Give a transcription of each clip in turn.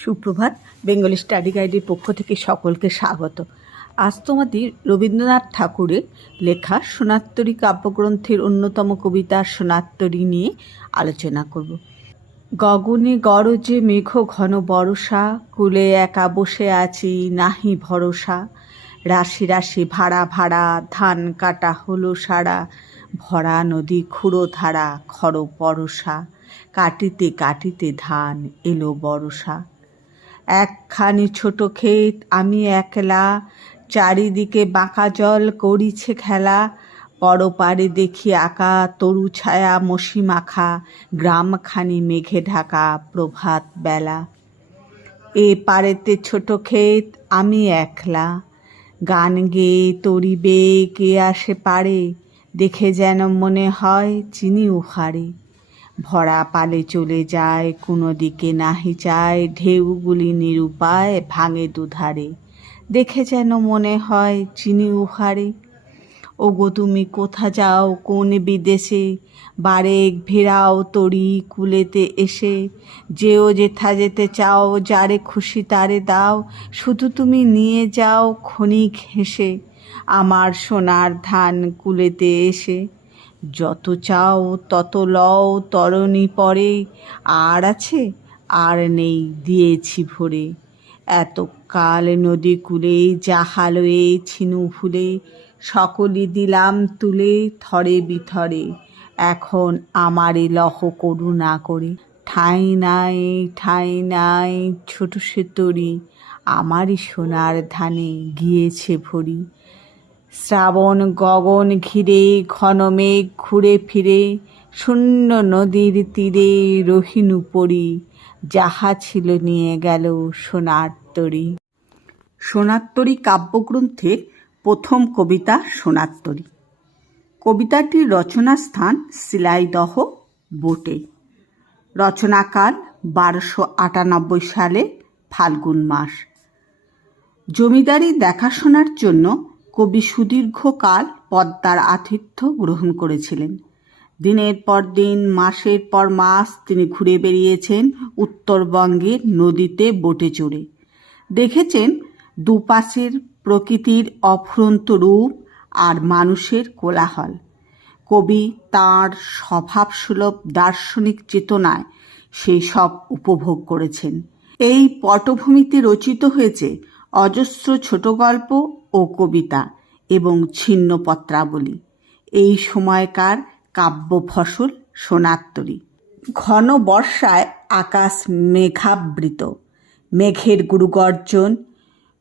সুপ্রভাত। Bengali study গাইডের পক্ষ থেকে সকলকে স্বাগত। আজ তোমাদের রবীন্দ্রনাথ ঠাকুরের লেখা সোনারতরী কাব্যগ্রন্থের অন্যতম কবিতা সোনারতরী নিয়ে আলোচনা করব। গগনে গরজে মেঘ ঘন বরষা, কুলে একা বসে আছি নাহি ভরসা। রাশি রাশি ভাড়া ভাড়া ধান কাটা হলো সারা, ভরা নদী খুঁড়ো ধারা খর পরশা। কাটিতে কাটিতে ধান এলো বরষা। একখানি ছোট ক্ষেত আমি একলা, চারিদিকে বাঁকা জল করিছে খেলা। পরপারে দেখি আঁকা তরু ছায়া মসি মাখা, গ্রামখানি মেঘে ঢাকা প্রভাত বেলা। এ পারেতে ছোট ক্ষেত আমি একলা, গান গেয়ে তরিবে কে আসে পারে। দেখে যেন মনে হয় চিনি উহারে, ভরা পালে চলে যায় কোনো দিকে নাহি চায়। ঢেউগুলি নিরুপায় ভাঙে দুধারে, দেখে যেন মনে হয় চিনি উহারে। ওগো তুমি কোথা যাও কোন বিদেশে, বারেক ভেরাও তরি কুলেতে এসে। যেও যেথা যেতে চাও যারে খুশি তারে দাও, শুধু তুমি নিয়ে যাও ক্ষণিক হেসে আমার সোনার ধান কুলেতে এসে। যত চাও তত লও তরণী পরে, আর আছে আর নেই দিয়েছি ভরে। এত কাল নদী কূলে জাহালয়ে ছিনু ভুলে, সকলই দিলাম তুলে থরে বিথরে। এখন আমারে লহ করুণা করে, ঠাঁই নাই ছোট সে তরি, আমারই সোনার ধানে গিয়েছে ভরি। শ্রাবণ গগন ঘিরে ঘন মেঘ ঘুরে ফিরে, শূন্য নদীর তীরে রহিনু পড়ি। যাহা ছিল নিয়ে গেল সোনার তরী। সোনারতরী কাব্যগ্রন্থের প্রথম কবিতা সোনারতরী। কবিতাটির রচনাস্থান শিলাইদহ বোটে। রচনাকাল 1298 সালে ফাল্গুন মাস। জমিদারি দেখাশোনার জন্য কবি সুদীর্ঘকাল পদ্মার আতিথ্য গ্রহণ করেছিলেন। দিনের পর দিন মাসের পর মাস তিনি ঘুরে বেরিয়েছেন উত্তরবঙ্গের নদীতে বোটে চড়ে। দেখেছেন দুপাশের প্রকৃতির অফুরন্ত রূপ আর মানুষের কোলাহল। কবি তাঁর স্বভাবসুলভ দার্শনিক চেতনায় সেই সব উপভোগ করেছেন। এই পটভূমিতে রচিত হয়েছে অজস্র ছোট গল্প ও কবিতা এবং ছিন্ন পত্রাবলী। এই সময়কার কাব্য ফসল সোনারতরী। ঘন বর্ষায় আকাশ মেঘাবৃত, মেঘের গুরুগর্জন,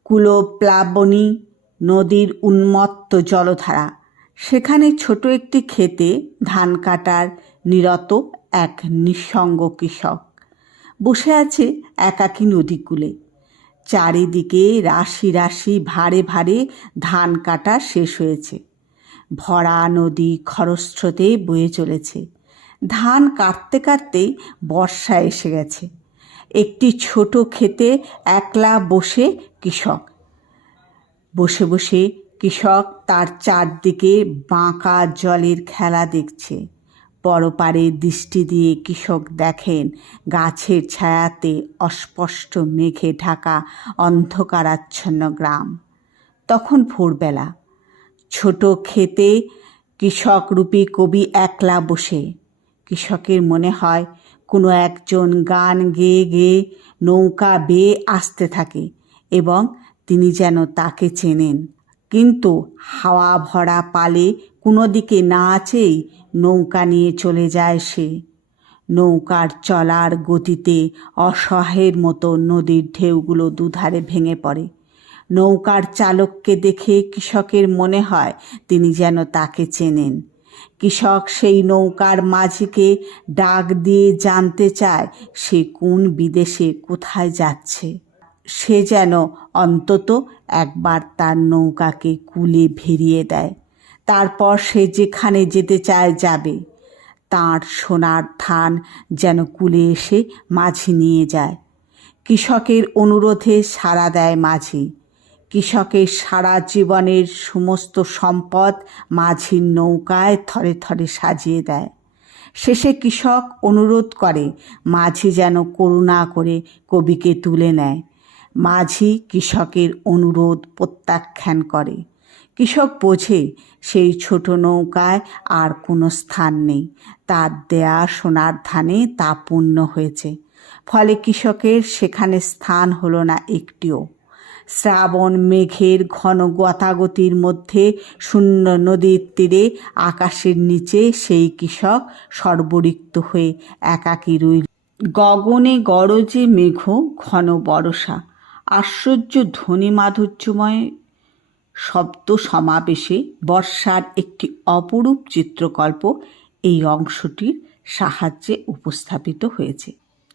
কুলপ্লাবনী, নদীর উন্মত্ত জলধারা। সেখানে ছোট একটি ক্ষেতে ধান কাটার নিরত এক নিঃসঙ্গ কৃষক বসে আছে একাকী নদীকূলে। চারিদিকে রাশি রাশি ভারে ভারে ধান কাটা শেষ হয়েছে। ভরা নদী খরস্রোতে বয়ে চলেছে। ধান কাটতে কাটতেই বর্ষা এসে গেছে। একটি ছোট ক্ষেতে একলা বসে কৃষক তার চারদিকে বাঁকা জলের খেলা দেখছে। পরপারে দৃষ্টি দিয়ে কৃষক দেখেন গাছের ছায়াতে অস্পষ্ট মেঘে ঢাকা অন্ধকারাচ্ছন্ন গ্রাম। তখন ভোরবেলা। ছোট ক্ষেতে কৃষকরূপী কবি একলা বসে। কৃষকের মনে হয় কোনো একজন গান গেয়ে গেয়ে নৌকা বেয়ে আসতে থাকে এবং তিনি যেন তাকে চেনেন। কিন্তু হাওয়া ভরা পালে কোনো দিকে না চেয়েই নৌকা নিয়ে চলে যায় সে। নৌকার চলার গতিতে অসহায়ের মতো নদীর ঢেউগুলো দুধারে ভেঙে পড়ে। নৌকার চালককে দেখে কৃষকের মনে হয় তিনি যেন তাকে চেনেন। কৃষক সেই নৌকার মাঝিকে ডাক দিয়ে জানতে চায় সে কোন বিদেশে কোথায় যাচ্ছে। সে যেন অন্তত একবার তার নৌকাকে কূলে ভিড়িয়ে দেয়। তারপর সে যেখানে যেতে চায় যাবে। তাঁর সোনার ধান যেন কূলে এসে মাঝি নিয়ে যায়। কৃষকের অনুরোধে সাড়া দেয় মাঝি। কৃষকের সারা জীবনের সমস্ত সম্পদ মাঝির নৌকায় থরে থরে সাজিয়ে দেয়। শেষে কৃষক অনুরোধ করে, মাঝি যেন করুণা করে কবিকে তুলে নেয়। মাঝি কৃষকের অনুরোধ প্রত্যাখ্যান করে। কৃষক বোঝে সেই ছোট নৌকায় আর কোনো স্থান নেই, তার দেয়া সোনার ধানে তা পূর্ণ হয়েছে। ফলে কৃষকের সেখানে স্থান হলো না একটিও। শ্রাবণ মেঘের ঘন গতাগতির মধ্যে শূন্য নদীর তীরে আকাশের নিচে সেই কৃষক সর্বরিক্ত হয়ে একাকী রইল। গগনে গরজে মেঘ ঘন বরষা, আশ্চর্য ধ্বনি মাধুর্যময় শব্দ সমাবেশে বর্ষার একটি অপরূপ চিত্রকল্প এই অংশটির সাহায্যে উপস্থাপিত হয়েছে।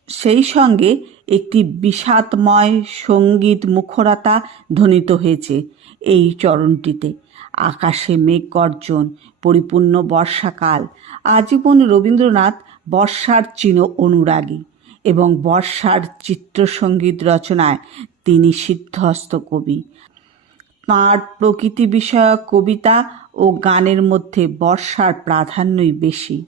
সেই সঙ্গে একটি বিষাদময় সঙ্গীত মুখরতা ধ্বনিত হয়েছে এই চরণটিতে। আকাশে মেঘ গর্জন, পরিপূর্ণ বর্ষাকাল। আজীবন রবীন্দ্রনাথ বর্ষার চির অনুরাগী এবং বর্ষার চিত্রসঙ্গীত রচনায় তিনি সিদ্ধহস্ত কবি। তাঁর প্রকৃতি বিষয়ক কবিতা ও গানের মধ্যে বর্ষার প্রাধান্যই বেশি।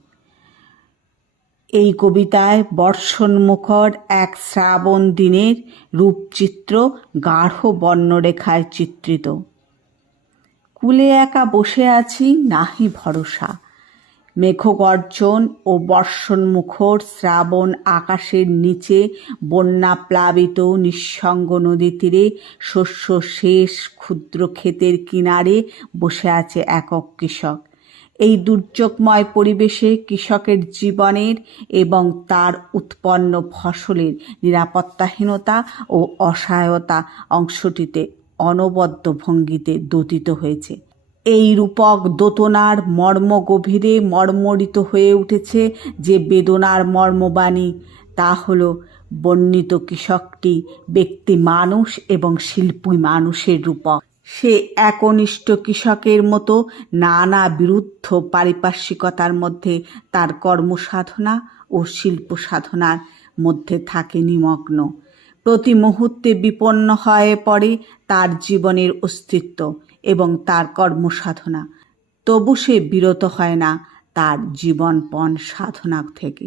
এই কবিতায় বর্ষণমুখর এক শ্রাবণ দিনের রূপচিত্র গাঢ় বর্ণরেখায় চিত্রিত। কূলে একা বসে আছি, নাহি ভরসা। মেঘগর্জন ও বর্ষণমুখর শ্রাবণ আকাশের নিচে বন্যাপ্লাবিত নিঃসঙ্গ নদী তীরে শস্য শেষ ক্ষুদ্র ক্ষেতের কিনারে বসে আছে একক কৃষক। এই দুর্যোগময় পরিবেশে কৃষকের জীবনের এবং তার উৎপন্ন ফসলের নিরাপত্তাহীনতা ও অসহায়তা অংশটিতে অনবদ্য ভঙ্গিতে দোতিত হয়েছে। এই রূপক দোতনার মর্ম গভীরে মর্মরিত হয়ে উঠেছে যে বেদনার মর্মবাণী, তা হল বর্ণিত কৃষকটি ব্যক্তি মানুষ এবং শিল্পী মানুষের রূপক। সে একনিষ্ঠ কৃষকের মতো নানা বিরুদ্ধ পারিপার্শ্বিকতার মধ্যে তার কর্মসাধনা ও শিল্প সাধনার মধ্যে থাকে নিমগ্ন। প্রতি মুহূর্তে বিপন্ন হয়ে পড়ে তার জীবনের অস্তিত্ব এবং তার কর্মসাধনা। তবু সে বিরত হয় না তার জীবনপণ সাধনা থেকে।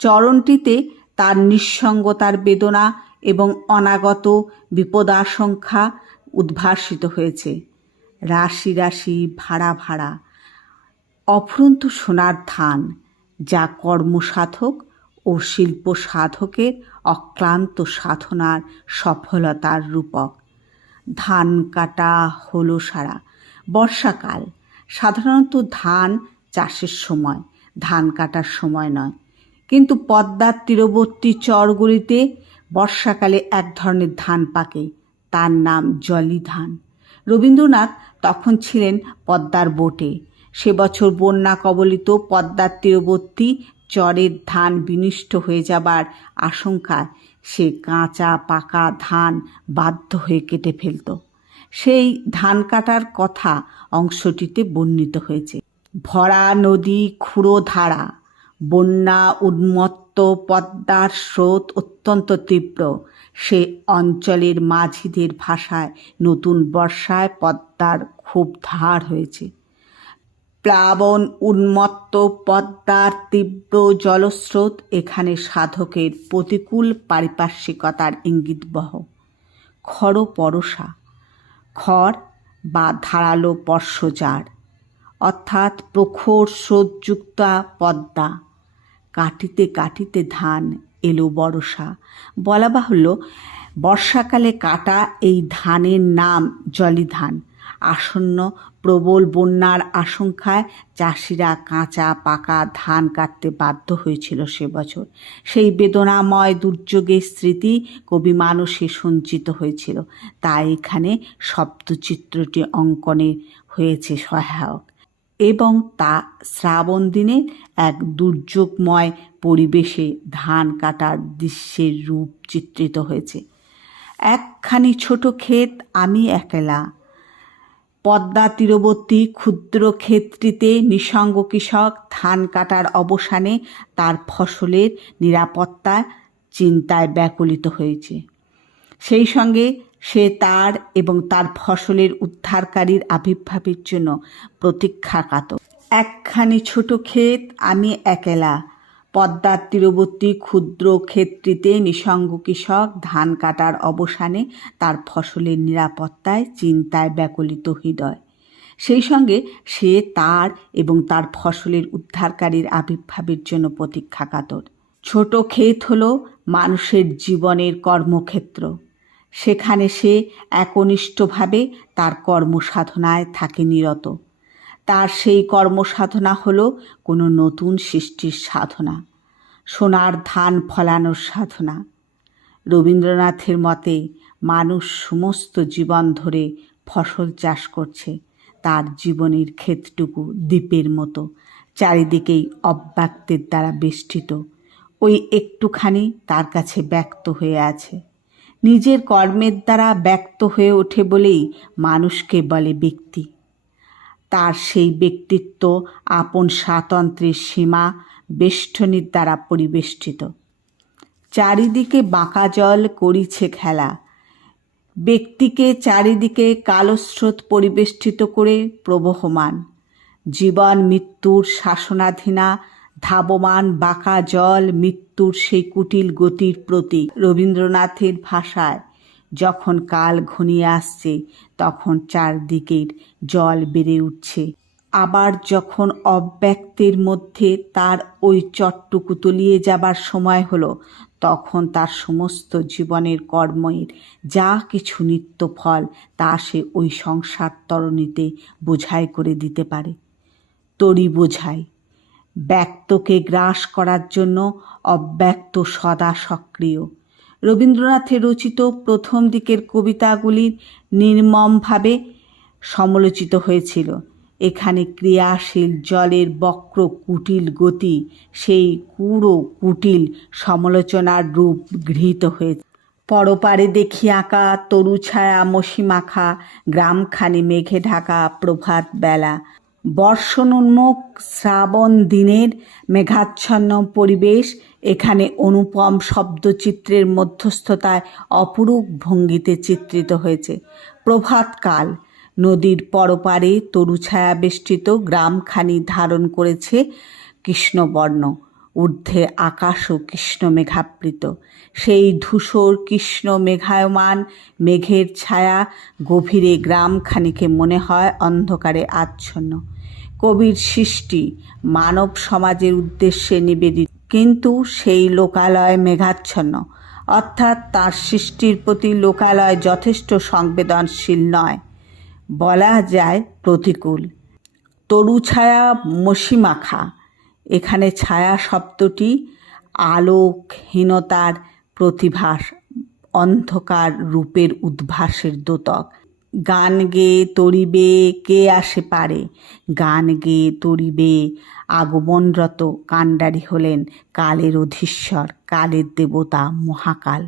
চরণটিতে তার নিঃসঙ্গতার বেদনা এবং অনাগত বিপদাশঙ্কা উদ্ভাসিত হয়েছে। রাশি রাশি ভাড়া ভাড়া অফুরন্ত সোনার ধান, যা কর্মসাধক ও শিল্প সাধকের অক্লান্ত সাধনার সফলতার রূপক। ধান কাটা হলো সারা। বর্ষাকাল সাধারণত ধান চাষের সময়, ধান কাটার সময় নয়। কিন্তু পদ্মার তীরবর্তী চরগুলিতে বর্ষাকালে এক ধরনের ধান পাকে, তার নাম জলি ধান। রবীন্দ্রনাথ তখন ছিলেন পদ্মার বোটে। সে বছর বন্যা কবলিত পদ্মার তীরবর্তী চরের ধান বিনষ্ট হয়ে যাবার আশঙ্কায় সে কাঁচা পাকা ধান বাধ্য হয়ে কেটে ফেলত। সেই ধান কাটার কথা অংশটিতে বর্ণিত হয়েছে। ভরা নদী ক্ষুরো ধারা, বন্যা উন্মত্ত পদ্মার স্রোত অত্যন্ত তীব্র। সে অঞ্চলের মাঝিদের ভাষায় নতুন বর্ষায় পদ্মার খুব ধার হয়েছে। প্লাবন উন্মত্ত পদ্মার তীব্র জলস্রোত এখানে সাধকের প্রতিকূল পারিপার্শ্বিকতার ইঙ্গিতবহ। খড় পরশা, খড় বা ধারালো পর্শজার, অর্থাৎ প্রখর স্রোতযুক্ত পদ্মা। কাটিতে কাটিতে ধান এলো বরষা। বলা বাহুল্য, বর্ষাকালে কাটা এই ধানের নাম জলি ধান। আসন্ন প্রবল বন্যার আশঙ্কায় চাষিরা কাঁচা পাকা ধান কাটতে বাধ্য হয়েছিল সে বছর। সেই বেদনাময় দুর্যোগের স্মৃতি কবি মানসে সঞ্চিত হয়েছিল, তাই এখানে শব্দচিত্রটি অঙ্কনে হয়েছে সহায়ক এবং তা শ্রাবণ দিনে এক দুর্যোগময় পরিবেশে ধান কাটার দৃশ্যের রূপ চিত্রিত হয়েছে। একখানি ছোট ক্ষেত, আমি একলা। পদ্মা তীরবর্তী ক্ষুদ্র ক্ষেত্রটিতে নিঃসঙ্গ কৃষক ধান কাটার অবসানে তার ফসলের নিরাপত্তা চিন্তায় ব্যাকুলিত হয়েছে। সেই সঙ্গে সে তার এবং তার ফসলের উদ্ধারকারীর আবির্ভাবের জন্য প্রতীক্ষাকাতর। একখানি ছোট ক্ষেত, আমি একেলা। পদ্মার তীরবর্তী ক্ষুদ্র ক্ষেত্রটিতে নিঃসঙ্গ কৃষক ধান কাটার অবসানে তার ফসলের নিরাপত্তায় চিন্তায় ব্যাকুলিত হৃদয়। সেই সঙ্গে সে তার এবং তার ফসলের উদ্ধারকারীর আবির্ভাবের জন্য প্রতীক্ষা কাতর। ছোট ক্ষেত হল মানুষের জীবনের কর্মক্ষেত্র। সেখানে সে একনিষ্ঠভাবে তার কর্মসাধনায় থাকে নিরত। তার সেই কর্মসাধনা হল কোনো নতুন সৃষ্টির সাধনা, সোনার ধান ফলানোর সাধনা। রবীন্দ্রনাথের মতে মানুষ সমস্ত জীবন ধরে ফসল চাষ করছে। তার জীবনের ক্ষেতটুকু দ্বীপের মতো, চারিদিকেই অব্যক্তের দ্বারা বেষ্টিত। ওই একটুখানি তার কাছে ব্যক্ত হয়ে আছে। নিজের কর্মের দ্বারা ব্যক্ত হয়ে ওঠে বলেই মানুষকে বলে ব্যক্তি। তার সেই ব্যক্তিত্ব আপন স্বাতন্ত্র্যের সীমা বেষ্টনীর দ্বারা পরিবেষ্টিত। চারিদিকে বাঁকা জল করিছে খেলা। ব্যক্তিকে চারিদিকে কালস্রোত পরিবেষ্টিত করে প্রবহমান। জীবন মৃত্যুর শাসনাধীনা ধাবমান বাঁকা জল মৃত্যুর সেই কুটিল গতির প্রতীক। রবীন্দ্রনাথের ভাষায় যখন কাল ঘনিয়ে আসছে তখন চারদিকের জল বেড়ে উঠছে। আবার যখন অব্যক্তের মধ্যে তার ওই চটটুকু তলিয়ে যাবার সময় হলো, তখন তার সমস্ত জীবনের কর্মের যা কিছু নিত্য ফল তা সে ওই সংসার তরণীতে বোঝাই করে দিতে পারে। তরি বোঝাই। ব্যক্তকে গ্রাস করার জন্য অব্যক্ত সদা সক্রিয়। রবীন্দ্রনাথের রচিত প্রথম দিকের কবিতাগুলি নির্মমভাবে সমালোচিত হয়েছিল। এখানে ক্রিয়াশীল জলের বক্র কুটিল গতি সেই কুড়ো কুটিল সমালোচনার রূপ গৃহীত হয়েছে। পরপারে দেখি আঁকা তরু ছায়া মসি মাখা, গ্রামখানি মেঘে ঢাকা প্রভাত বেলা। বর্ষণোন্মুখ শ্রাবণ দিনের মেঘাচ্ছন্ন পরিবেশ এখানে অনুপম শব্দচিত্রের মধ্যস্থতায় অপরূপ ভঙ্গিতে চিত্রিত হয়েছে। প্রভাতকাল, নদীর পরপারে তরুছায়া বেষ্টিত গ্রামখানি ধারণ করেছে কৃষ্ণবর্ণ। ঊর্ধ্বে আকাশও কৃষ্ণ মেঘাবৃত। সেই ধূসর কৃষ্ণ মেঘায়মান মেঘের ছায়া গভীরে গ্রামখানিকে মনে হয় অন্ধকারে আচ্ছন্ন। কবির সৃষ্টি মানব সমাজের উদ্দেশ্যে নিবেদিত, কিন্তু সেই লোকালয় মেঘাচ্ছন্ন, অর্থাৎ তার সৃষ্টির প্রতি লোকালয় যথেষ্ট সংবেদনশীল নয়, বলা যায় প্রতিকূল। তরু ছায়া মসিমাখা, এখানে ছায়া শব্দটি আলোকহীনতার প্রতিভাস, অন্ধকার রূপের উদ্ভাসের দ্যোতক। গান গেয়ে তরিবে কে আসে পারে, গান গেয়ে তরিবে আগমনরত কাণ্ডারী হলেন কালের অধীশ্বর, কালের দেবতা মহাকাল।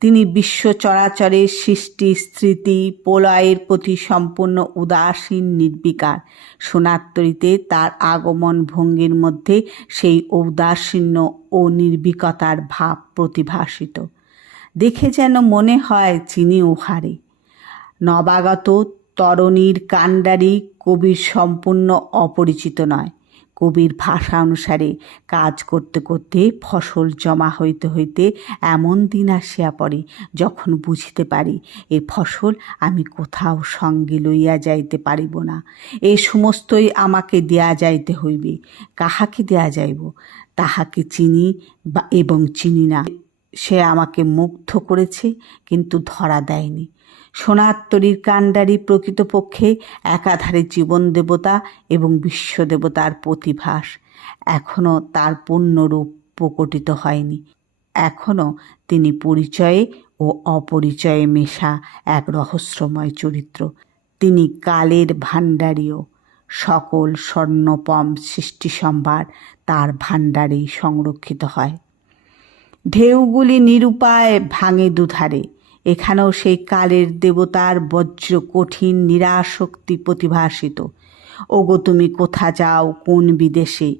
তিনি বিশ্ব চরাচরের সৃষ্টি স্থিতি প্রলয়ের প্রতি সম্পূর্ণ উদাসীন নির্বিকার। সোনারতরীতে তার আগমন ভঙ্গির মধ্যে সেই ঔদাসীন্য ও নির্বিকতার ভাব প্রতিভাসিত। দেখে যেন মনে হয় চিনি উহারে। নবাগত তরণীর কাণ্ডারী কবির সম্পূর্ণ অপরিচিত নয়। কবির ভাষা অনুসারে কাজ করতে করতে ফসল জমা হইতে হইতে এমন দিন আসিয়া পড়ে যখন বুঝিতে পারি এ ফসল আমি কোথাও সঙ্গে লইয়া যাইতে পারিব না। এ সমস্তই আমাকে দেয়া যাইতে হইবে। কাহাকে দেয়া যাইব তাহাকে চিনি এবং চিনি না। সে আমাকে মুগ্ধ করেছে কিন্তু ধরা দেয়নি। সোনারতরীর কাণ্ডারী প্রকৃতপক্ষে একাধারে জীবন দেবতা এবং বিশ্বদেবতার প্রতিভাস। এখনও তার পূর্ণরূপ প্রকটিত হয়নি। এখনও তিনি পরিচয়ে ও অপরিচয়ে মেশা এক রহস্যময় চরিত্র। তিনি কালের ভাণ্ডারীও। সকল স্বর্ণপম সৃষ্টি সম্ভার তার ভাণ্ডারেই সংরক্ষিত হয়। ঢেউগুলি নিরুপায় ভাঙে দুধারে। এখানেও সেই কালের দেবতার বজ্র কঠিন নিরাশক্তি প্রতিভাসিত। ওগো তুমি কোথা যাও কোন বিদেশে,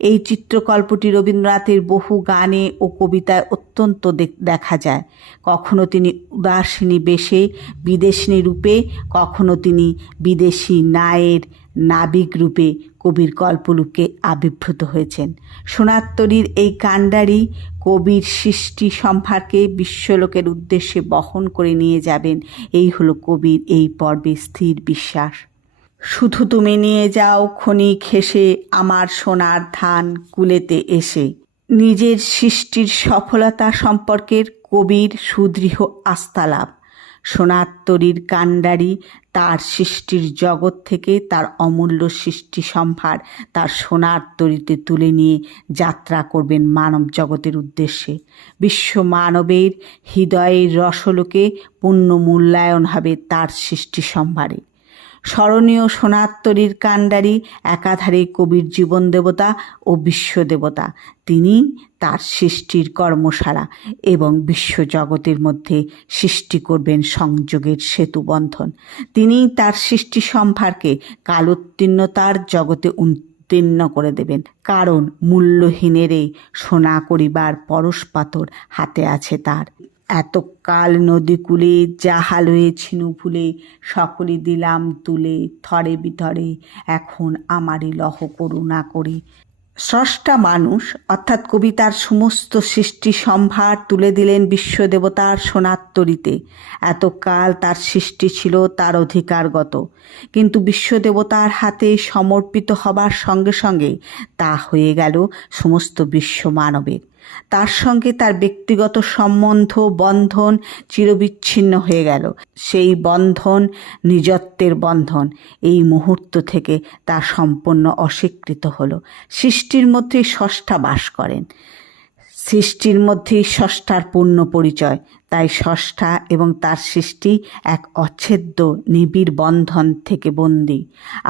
এই চিত্রকল্পটি রবীন্দ্রনাথের বহু গানে ও কবিতায় অত্যন্ত দেখা যায়। কখনো তিনি উদাসিনী বেশে বিদেশিনী রূপে, কখনো তিনি বিদেশি নায়ের নাবিক রূপে কবির কল্পলুকে আবির্ভূত হয়েছেন। সোনার তরীর এই কাণ্ডারি কবির সৃষ্টি সম্ভারকে বিশ্বলোকের উদ্দেশ্যে বহন করে নিয়ে যাবেন, এই হলো কবির এই পর্বে স্থির বিশ্বাস। শুধু তুমি নিয়ে যাও ক্ষণিক হেসে আমার সোনার ধান কুলেতে এসে। নিজের সৃষ্টির সফলতা সম্পর্কের কবির সুদৃঢ় আস্থালাভ। সোনার তরীর কাণ্ডারি তার সৃষ্টির জগৎ থেকে তার অমূল্য সৃষ্টি সম্ভার তার সোনার তরীতে তুলে নিয়ে যাত্রা করবেন মানব জগতের উদ্দেশ্যে। বিশ্ব মানবের হৃদয়ের রসলোকে পূর্ণ মূল্যায়ন হবে তার সৃষ্টি সম্ভারে। স্মরণীয় সোনার তরীর কাণ্ডারি একাধারে কবির জীবন দেবতা ও বিশ্ব দেবতা। তিনি তার সৃষ্টির কর্মশালা এবং বিশ্বজগতের মধ্যে সৃষ্টি করবেন সংযোগের সেতু বন্ধন। তিনি তার সৃষ্টি সম্ভারকে কালোত্তীর্ণতার জগতে উত্তীর্ণ করে দেবেন, কারণ মূল্যহীনেরে সোনা করিবার পরশ পাথর হাতে আছে তার। এতকাল নদীকূলে যাহা লয়েছিনু ভুলে, সকলে দিলাম তুলে থরে বিথরে, এখন আমারই লহ করুণা করে। স্রষ্টা মানুষ অর্থাৎ কবি তার সমস্ত সৃষ্টি সম্ভার তুলে দিলেন বিশ্বদেবতার সোনার তরীতে। এতকাল তার সৃষ্টি ছিল তার অধিকারগত, কিন্তু বিশ্বদেবতার হাতে সমর্পিত হবার সঙ্গে সঙ্গে তা হয়ে গেল সমস্ত বিশ্ব মানবের। তার সঙ্গে তার ব্যক্তিগত সম্বন্ধ বন্ধন চিরবিচ্ছিন্ন হয়ে গেল। সেই বন্ধন নিজত্বের বন্ধন। এই মুহূর্ত থেকে তা সম্পূর্ণ অস্বীকৃত হলো। সৃষ্টির মধ্যেই স্রষ্টা বাস করেন, সৃষ্টির মধ্যেই স্রষ্টার পূর্ণ পরিচয়। তাই স্রষ্টা এবং তার সৃষ্টি এক অচ্ছেদ্য নিবিড় বন্ধন থেকে বন্দী।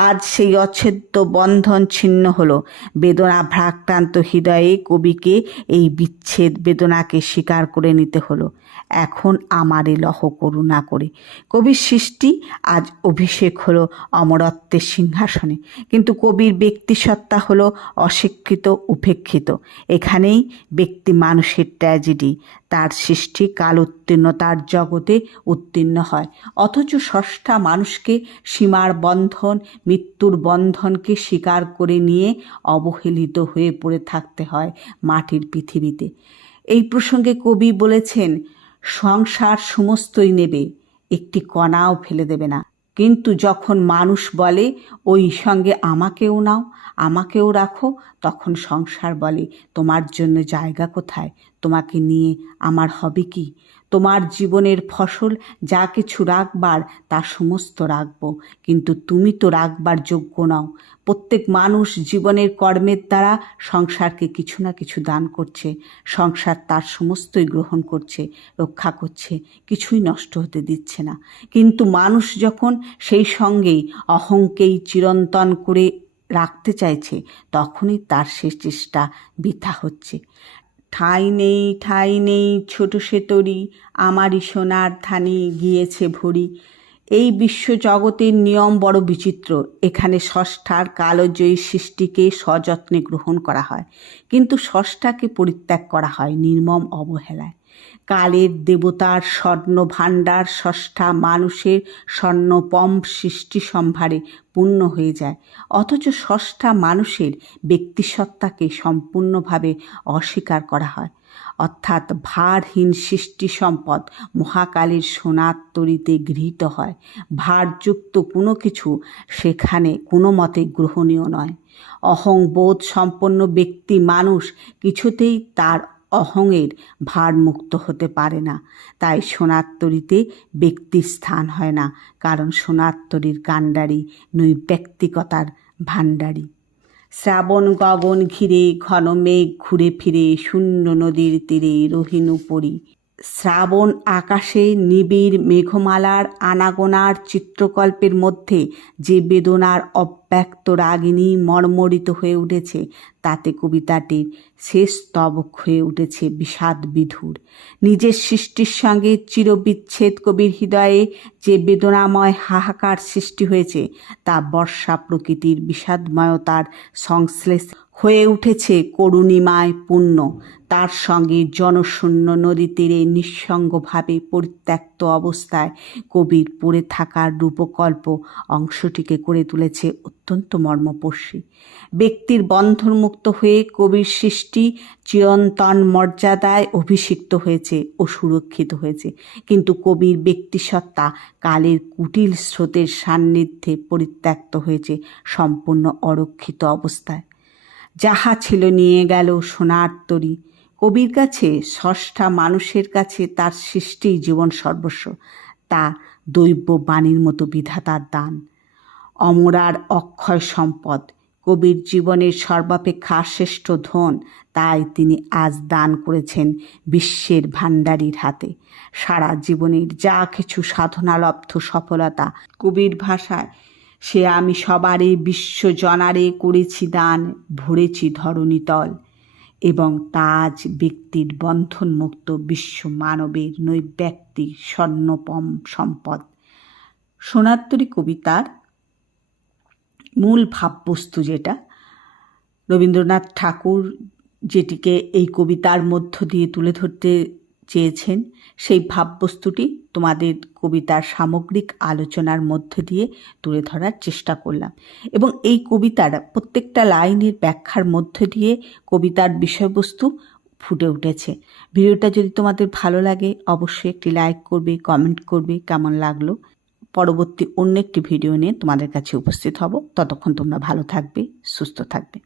আজ সেই অচ্ছেদ্য বন্ধন ছিন্ন হলো। বেদনা ভারাক্রান্ত হৃদয়ে কবিকে এই বিচ্ছেদ বেদনাকে স্বীকার করে নিতে হলো। এখন আমারে লহ করুণা করে। কবির সৃষ্টি আজ অভিষেক হলো অমরত্বের সিংহাসনে, কিন্তু কবির ব্যক্তিসত্তা হলো অস্বীকৃত উপেক্ষিত। এখানেই ব্যক্তি মানুষের ট্র্যাজেডি। তার সৃষ্টি কাল উত্তীর্ণতার জগতে উত্তীর্ণ হয়, অথচ স্রষ্টা মানুষকে সীমার বন্ধন মৃত্যুর বন্ধনকে স্বীকার করে নিয়ে অবহেলিত হয়ে পড়ে থাকতে হয় মাটির পৃথিবীতে। এই প্রসঙ্গে কবি বলেছেন, সংসার সমস্তই নেবে, একটি কণাও ফেলে দেবে না। কিন্তু যখন মানুষ বলে ওই সঙ্গে আমাকেও নাও, আমাকেও রাখো, তখন সংসার বলে তোমার জন্য জায়গা কোথায়, তোমাকে নিয়ে আমার হবে কি? তোমার জীবনের ফসল যা কিছু রাখবার তা সমস্ত রাখবো, কিন্তু তুমি তো রাখবার যোগ্য নও। প্রত্যেক মানুষ জীবনের কর্মের দ্বারা সংসারকে কিছু না কিছু দান করছে। সংসার তার সমস্তই গ্রহণ করছে, রক্ষা করছে, কিছুই নষ্ট হতে দিচ্ছে না। কিন্তু মানুষ যখন সেই সঙ্গেই অহংকেই চিরন্তন করে রাখতে চাইছে, তখনই তার সে চেষ্টা বৃথা হচ্ছে। ঠাঁই নেই ঠাঁই নেই ছোট সে তরি, আমারই সোনার ধানে গিয়েছে ভরি। এই বিশ্বজগতের নিয়ম বড় বিচিত্র। এখানে স্রষ্টার কালজয়ী সৃষ্টিকে সযত্নে গ্রহণ করা হয়, কিন্তু স্রষ্টাকে পরিত্যাগ করা হয় নির্মম অবহেলায়। কালের দেবতার স্বর্ণ ভাণ্ডার স্রষ্টা মানুষের স্বর্ণপম সৃষ্টি সম্ভারে পূর্ণ হয়ে যায়, অথচ স্রষ্টা মানুষের ব্যক্তিসত্তাকে সম্পূর্ণভাবে অস্বীকার করা হয়। অর্থাৎ ভারহীন সৃষ্টি সম্পদ মহাকালের সোনার তরীতে গৃহীত হয়। ভারযুক্ত কোনো কিছু সেখানে কোনো মতে গ্রহণীয় নয়। অহংবোধ সম্পন্ন ব্যক্তি মানুষ কিছুতেই তার অহংয়ের ভার মুক্ত হতে পারে না। তাই সোনার তরীতে ব্যক্তির স্থান হয় না, কারণ সোনার তরীর কাণ্ডারি নৈব্যক্তিকতার ভাণ্ডারী। শ্রাবণ গগন ঘিরে ঘন মেঘ ঘুরে ফিরে শূন্য নদীর তীরে রহিনু পরি। শ্রাবণ আকাশে নিবিড় মেঘমালার আনাগোনার চিত্রকল্পের মধ্যে যে বেদনার অব্যক্ত রাগিনী মর্মরিত হয়ে উঠেছে, তাতে কবিতাটির শেষ স্তবক হয়ে উঠেছে বিষাদ বিধুর। নিজের সৃষ্টির সঙ্গে চিরবিচ্ছেদ কবির হৃদয়ে যে বেদনাময় হাহাকার সৃষ্টি হয়েছে, তা বর্ষা প্রকৃতির বিষাদময়তার সংশ্লেষ হয়ে উঠেছে করুণিমায় পূর্ণ। তার সঙ্গে জনশূন্য নদী তীরে নিঃসঙ্গভাবে পরিত্যক্ত অবস্থায় কবির পড়ে থাকার রূপকল্প অংশটিকে করে তুলেছে অত্যন্ত মর্মস্পর্শী। ব্যক্তির বন্ধনমুক্ত হয়ে কবির সৃষ্টি চিরন্তন মর্যাদায় অভিষিক্ত হয়েছে ও সুরক্ষিত হয়েছে, কিন্তু কবির ব্যক্তিসত্তা কালের কুটিল স্রোতের সান্নিধ্যে পরিত্যক্ত হয়েছে সম্পূর্ণ অরক্ষিত অবস্থায়। যাহা ছিল নিয়ে গেল সোনার তরী। কবির কাছে স্রষ্টা মানুষের কাছে তার সৃষ্টি জীবন সর্বস্ব, তা দৈব বাণীর মতো বিধাতার দান, অমরার অক্ষয় সম্পদ, কবির জীবনের সর্বাপেক্ষা শ্রেষ্ঠ ধন। তাই তিনি আজ দান করেছেন বিশ্বের ভাণ্ডারীর হাতে। সারা জীবনের যা কিছু সাধনালব্ধ সফলতা, কবির ভাষায় সে আমি সবারে বিশ্বজনারে করেছি দান, ভরেছি ধরণীতল, এবং তাজ ব্যক্তির বন্ধনমুক্ত বিশ্ব মানবের নৈব্যক্তি স্বর্ণপম সম্পদ। সোনার তরী কবিতার মূল ভাববস্তু যেটা, রবীন্দ্রনাথ ঠাকুর যেটিকে এই কবিতার মধ্য দিয়ে তুলে ধরতে চেয়েছেন, সেই ভাববস্তুটি তোমাদের কবিতার সামগ্রিক আলোচনার মধ্য দিয়ে তুলে ধরার চেষ্টা করলাম। এবং এই কবিতার প্রত্যেকটা লাইনের ব্যাখ্যার মধ্য দিয়ে কবিতার বিষয়বস্তু ফুটে উঠেছে। ভিডিওটা যদি তোমাদের ভালো লাগে অবশ্যই একটি লাইক করবে, কমেন্ট করবে কেমন লাগলো। পরবর্তী অন্য একটি ভিডিও নিয়ে তোমাদের কাছে উপস্থিত হব। ততক্ষণ তোমরা ভালো থাকবে, সুস্থ থাকবে।